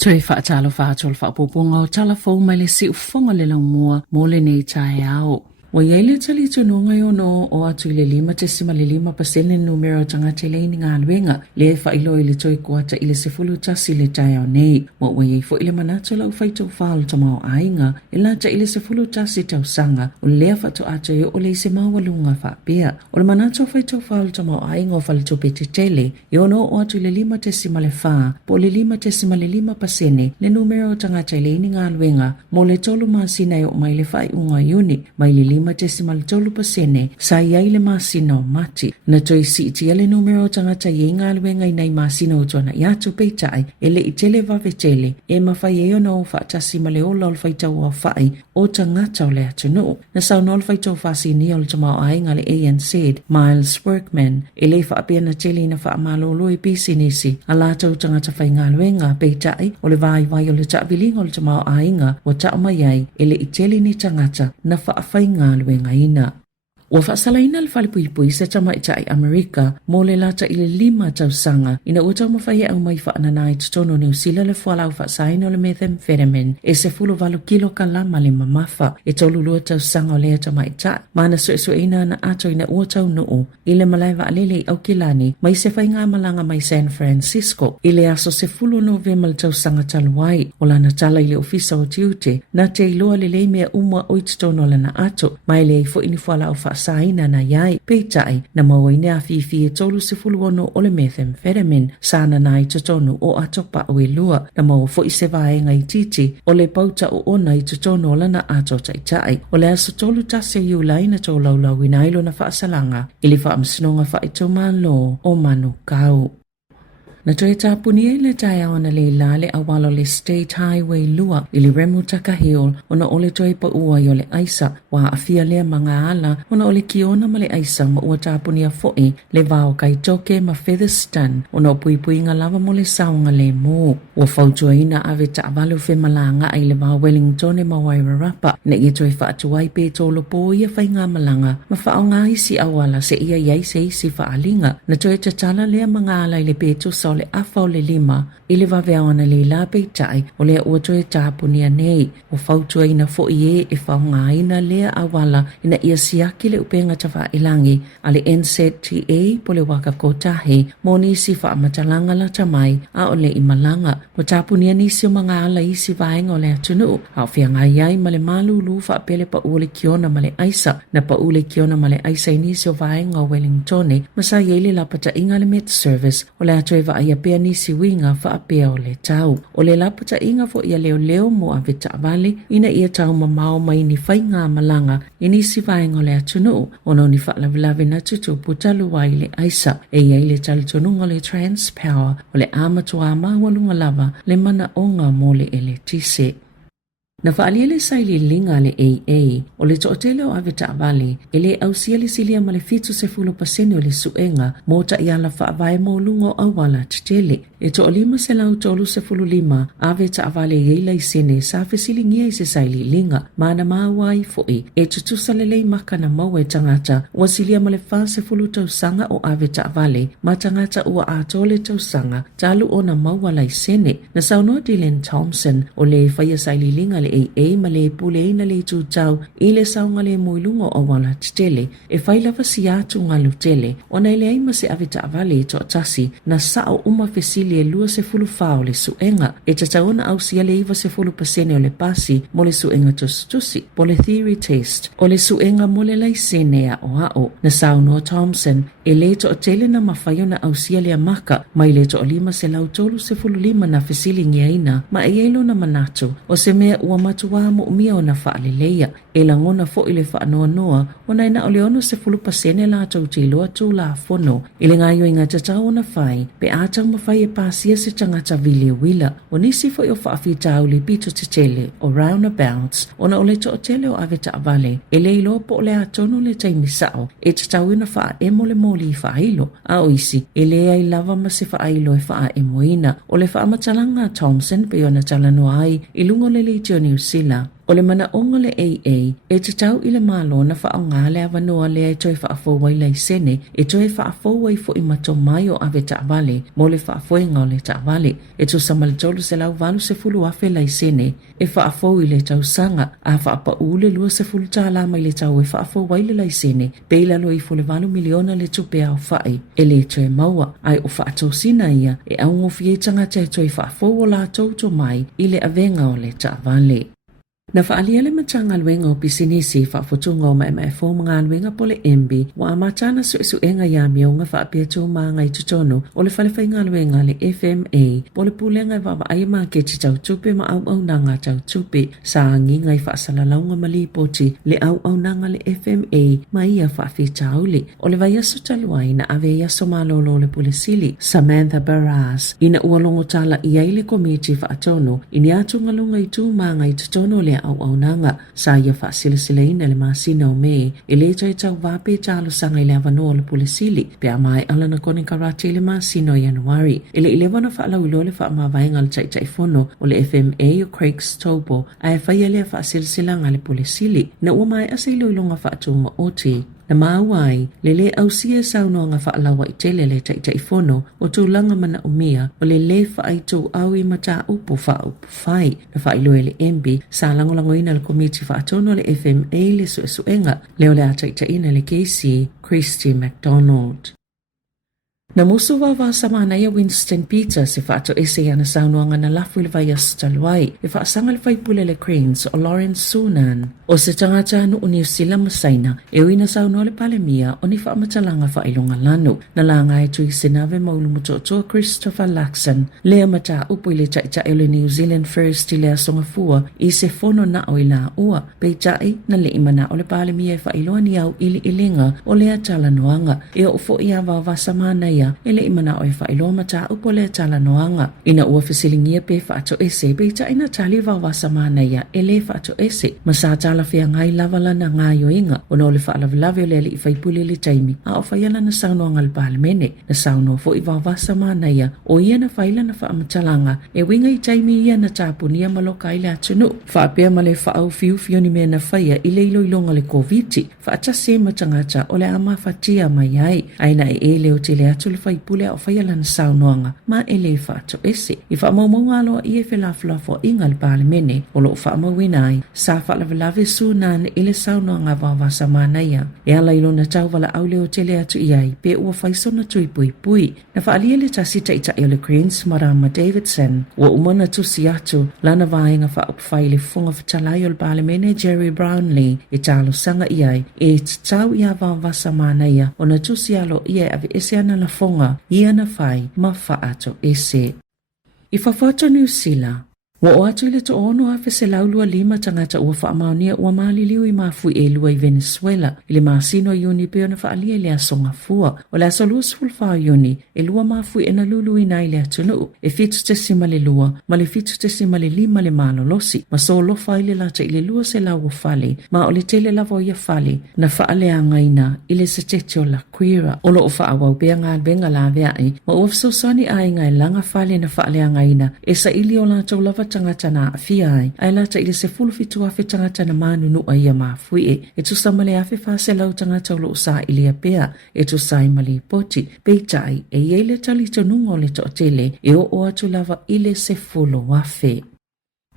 Toi whaatalo whaatol whaapoponga o tala whau mai le si ufonga le laumua mo le nei tae au. Wa iai tali tunu ngai ono o atu le 5.5% numero tangata le ini ngā luenga le whailo i le toi kuata i le sefulu tasi le tae au nei. Wa iai fo i le manato lau whaito whaal tamau ainga i lata i le sefulu tasi tau sanga o lea whato atu i o le se mawalunga whaapea. O le manato whaito whaal tamau ainga o whalito pete tele i ono o atu le 5.5 po le 5.5% le numero tangata le ini ngā luenga mo le tolu masina i o mai le whai unga iuni mai le 5.3% sa iai le masina o mati. Na toi si iti ale numero tangata i ngā luenga i nei masina o tuana i atu peitai e le i tele vave tele e mawhai e ono o whaatasi ma le ola o whaitau o whai o tangata o le atu no. Na sau no o whaitau whasi ni o le tamau ainga le ANC Miles Workman e le whaapia na tele na whaamalolo i pisinisi a lātou tangata whai ngā luenga peitai o le vai o le taawilinga o le tamau ainga o taumaiai e le i tele ni tangata na whaafai ngā luenga ina. Ua whaasalaina le whalipuipui se tamaita i Amerika mo le lata i le 5 tausanga ina ua tau mawhai au mai whaanana i tutono New Zealand le whalau whaasaina o le methamphetamine e se 10 kilo kalama le mamafa e tolulua tausanga o lea tamaita. Mana suesueina na ato ina ua tau nuu i le malaiwa alele i Aukilani mai se whai ngā malanga mai San Francisco i le aso se 10 November le tausanga taluai o lana tala i le ofisa o tiute na te iloa le leimea umwa o i tutono lana ato mai le ifo ini whalau saina na yai peitai na mawaine a fifi e tolu se fuluono o le methamphetamine sana na i totonu o atopa o lua na mawa fo i se vaenga i titi o le pauta o ona i totonu o lana ato taitai o le aso tolu tase i ulaina to laulau inailo na whaasalanga ili whaamsinonga whaitomalo o manu kau. Na toi tāpuni e le tae awana le lale a walo le State Highway lua i le Remutaka Hill ona ole toi pa ua i ole aisa wa afia lea mga ala ona ole kiona ma le aisa ma ua tāpuni a foe le vao kai toke ma Featherston ona pui nga lava mo le saunga le mo. Ua fautua ina ave taavalu fe malanga ai le vao Wellington e ma Wairarapa na ia toi whaatuai pe tolo po ia whai ngā malanga ma whao ngā isi awala se ia iai se isi whaalinga na toi tatala lea mga ala i le peto sa le afa o le 5 i le waweawana le la peitai o lea ua toe tāpunia nei o fautua ina fo i e whaunga ina lea awala ina ia siaki le upenga tawa ilangi a le NZTA po le waka kotahe mo nisi whaamatalanga la tamai a o le imalanga mo tāpunia nisi o mga ala isi vaenga o le atunu a o whianga iai ma le malulu whaapele pa ule kiona ma le aisa na pa ule kiona ma le aisa inisi o vaenga o Wellingtone masa iele la pata inga le Met Service o le atoe ia pea nisi winga whaapea o le tau. O le lapata inga fo ia leo mo a veta vale ina ia tau mamao mai ni whai ngā malanga i nisi vaenga o le atunu ono ni whaalavilavi na tutu putalu wai le aisa e ia le talitonunga le Transpower o le amatua mawalunga lava le mana onga mo le ele tise. Na whaaliele saili linga le AA o le tootele o aveta vale ele au siale silia ma le 7% o le suenga mo ta ia la whaavae mo lungo awala titele. E to olima se lau tolu se 5 aveta vale yeila i sene sa fesilingia i se saili linga mana mawai foi e tutusa lelei makana maue tangata ua silia ma le 10 sanga o aveta vale ma tangata ua atole tau sanga talu ona mawala i sene na saunoa Dylan Thompson o le whaia saili linga le AA ma le pule ina le tutau i le saunga le muilungo o wala titele e whailava si atu ngalu tele o na ile aima se aveta vale to tasi na sao uma fesili e 2 le suenga e tataona au sia le iwa 10% o le pasi mo le suenga tusi po le theory test o le suenga mo le laisene a o na saunoa Thompson e le to tele na mawhaiona au sia le amaka mai le to olima se lau tolu 5 na fesili ngiaina ma e elo na manatu o se mea ua matua mo umia o na whaaleleia e langona fo i le whaanoa noa o na ina o le ono 10% la tau te loa tu la fono i le ngaio inga tatau o na whai pe atau mawhai e pasia se tangata vili wila o nisi fo i o whaafita au le pito te tele o roundabouts o na o le to tele o aveta vale e le ilo po o le atono le taimisao e tatau ina wha e mo le moli i whailo a oisi e le ai lava ma se whailo e wha e moina o le wha amatalanga Thompson pe o na talanoa ai i lungo le leitio New Zealand o le mana onga le AA e te tau i le malo na whaonga le avanoa le ai toi whaafowai lai sene e toi whaafowai fo i mato mai o ave taavale mo le whaafoenga o le taavale e tu samale tolu se lau valu se fulu afe lai sene e whaafowi le tau sanga a whaapa ule lua se fulu tala mai le tau e whaafowai le lai sene peila lo i fo le valu miliona le tupe au whae e le toi maua ai o whaato sina ia e au ngofi e tangata e toi whaafowo la tauto mai i le avenga o le taavale. Na whaalia le matanga luenga o pisinisi whaafotunga o mai fō mga luenga pole embi wa amatana suenga ya mionga whaapia tū mga i tutono o le whalewhainga luenga le FMA pole pulenga i wawa aima ke ti tau tupe ma au nanga tau tupe sa nginga i whaasalaunga mali poti le au nanga le FMA ma ia whaafita auli o le vai aso taluai na ave yaso malolo le pole sili Samantha Barras ina ualongo tala ia ile komiti whaatono ini atu ngalunga i tū mga i tutono le au nanga sa ia whaasilasila le masina o me e le toi tau vape talo sanga i le avanoa le pulisili pe amai alana kone karate le masina o Januari e le 11 na whaalau ilo le whaamavaenga le taitaifono o le FMA o Craig Stobo a e whaia le whaasilasila nga le pulisili na ua mai asa ilo ilonga whaatuma oti na maawai le ausia sauno nga whaalawa i tele le taitaifono o tūlanga mana umia o le whaaitu au i mata upo whai na whailue le embi sa langolangoina le komiti whaatono le FMA le suenga leo le ataitaina le Casey Christy McDonald. Na musu wawa samana ia Winston Peter se whaato ese ana saunoanga na lafu le vai astaluai e whaasanga le whaipule le Cranes o Lawrence Sunan o se tangata anu o New Zealand masaina e uina saunoa le palemia o ni whaamatalanga whailunga lanu na langa e tui senave maulu mutotoa Christopher Laxon lea mata upo i le taita e le New Zealand First i le asonga fua i se fono na o i la ua peitai na le imana o le palemia e whailua ni au ili ilinga o lea talanoanga e o fo ia wawa samana ele imana o e whailo mata upo le tala noanga. Ina ua fisilingia pe whaato ese beita ina tali wawasa mana ia ele whaato ese. Masa tala fia ngai lavala na ngā yoinga o no le whaalavilave o le li whaipuli le taimi a o whaiala na saunoanga le palemene na sauno fo i wawasa mana ia o ia na whaila na whaamatalanga e winga i taimi ia na tāpunia maloka i le atunu. Whaapea ma le whaau fiu ni mea na whaia i le ilo ilonga le COVID whaatase matangata o le ama whatia mai ai aina e leo te le atu le whaipule o whaiala na saunoanga ma e le whaato ese. I whaamaumaunga aloa i e whelaflafo inga le palemene o lo whaamauina ai sa whaalavilave sunan i le saunoanga wawasa mana ia. E ala ilo na tau wala au leo te le atu iai pe ua whaisona tui pui. Na whaalia le tasita ita e le Cranes Marama Davidson ua umana tusi atu lana vaenga whaupwhai le funga whatalai o le palemene Jerry Brownlee e talo sanga iai e tau ia wawasa mana ia o na tusi alo ia ave ese ana la fonga ia na whai ma whaato ese. I whawhato New Zealand wa o atu le to ono afe se laulua 5 tangata ua whaamaunia ua maliliu i mafui e lua i Venezuela i le masino iuni peo na whaalia le asonga fua o le asolua sfulfaa iuni e lua mafui e na lulu i nai le atunu e fitu te sima le lua ma le fitu te sima le 5 le malolosi ma so lofa i le lata i le lua se lau fale ma o le tele lavo ia fale na whaalea ngaina i le setete o la queera o lo o whaawau bea ngā benga la veai ma uafsosani ai ngai langa fale na whaalea ngaina e sa ili o la tau lava tangata na afia ai lata i le se fulu fitu afe tangata na manunu a ia mafui e tu samale afe fase lau tangata ulo usa ili apea e tu sai mali poti peitai e iele talito nungo le tootele e o atu lava ile se fulu afe.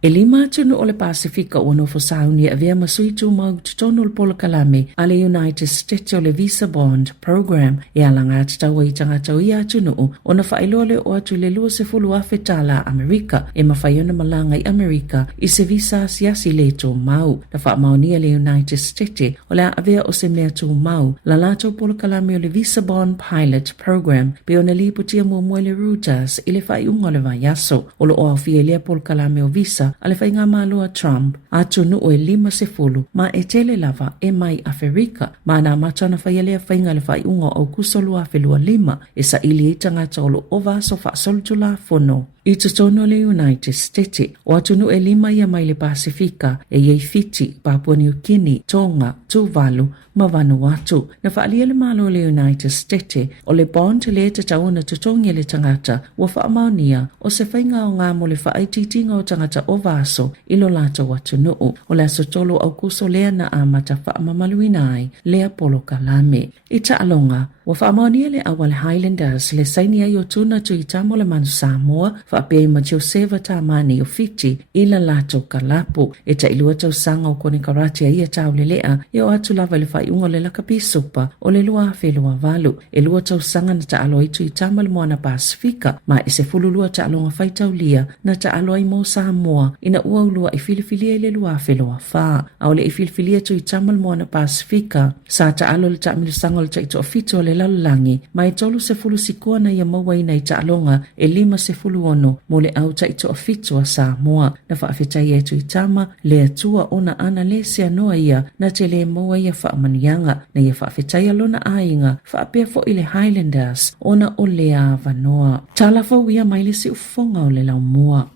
E 5 atunu o le Pasifika o nofo sauni a vea masuitu mau tutono le pola kalame a le United States o le Visa Bond Program e alanga atataua i tangatau i atunu o na whailole o atu le lua se fulu afe tala Amerika e mawhaiona malanga i Amerika i se visa siasi le tō mau na whaamaunia le United States o le avea o se mea tō mau la lato pola kalame o le Visa Bond Pilot Program pe o na liputia mua le Reuters i le whaiunga le vaiaso o lo o awhia lea pola kalame o visa ale whainga mālua Trump atunu o e 5 se fulu ma e tele lava e mai Afrika ma na matana whaialea whainga le whaiunga au kusolua whelua 5 e sa ili i tangata o lo o vaso whaasolu la fono. I totono le United States, o atunu e 5 ia mai le Pasifika, e iei Fiji, Papua New Guinea, Tonga, Tuvalu, ma Vanuatu. Na whaalia le malo le United States, o le bond le te tauna tutongi le tangata, wa whaamaunia, o se whainga o ngā mo le whaaitinga o tangata o vaso, ilo lata watunuu, o le asotolo au kuso lea na amata whaamamaluinai, lea polo kalame. I taalonga, wa whaamaunia le awale Highlanders, le saini ai o tuna tu i tamo le manu Samoa, whaapea i Josepha Tamani o Fiji, ila lato kalapu, e ta ilua tau sanga o kone karate a ia tau le lea, i o atu lava le whaiunga le lakapi supa, o le lua whelua valu, e lua tau sanga na ta alo i tu i tamo le moana Pasifika, ma e se fululua ta alonga whaitau lia, na ta alo i mo Samoa, ina ua ulua i filifilia i le lua whelua wha, au le i filifilia tu i tamo le moana Pasifika, sa ta alo le ta amile sanga le ta ito ofito le lalulangi, ma e tolu se fulu sikua na ia maua ina i ta alonga, e 5 se fulu ono, mo le au ta ito ofito a Samoa, na whaafetai e tu i tama, le atua ona ana le se anoa ia, na te le maua ia whaamanianga, na ia whaafetai alona ainga, whaapea fo i le Highlanders, ona o lea vanoa. Tala fau ia mai le si ufonga o le lau mua.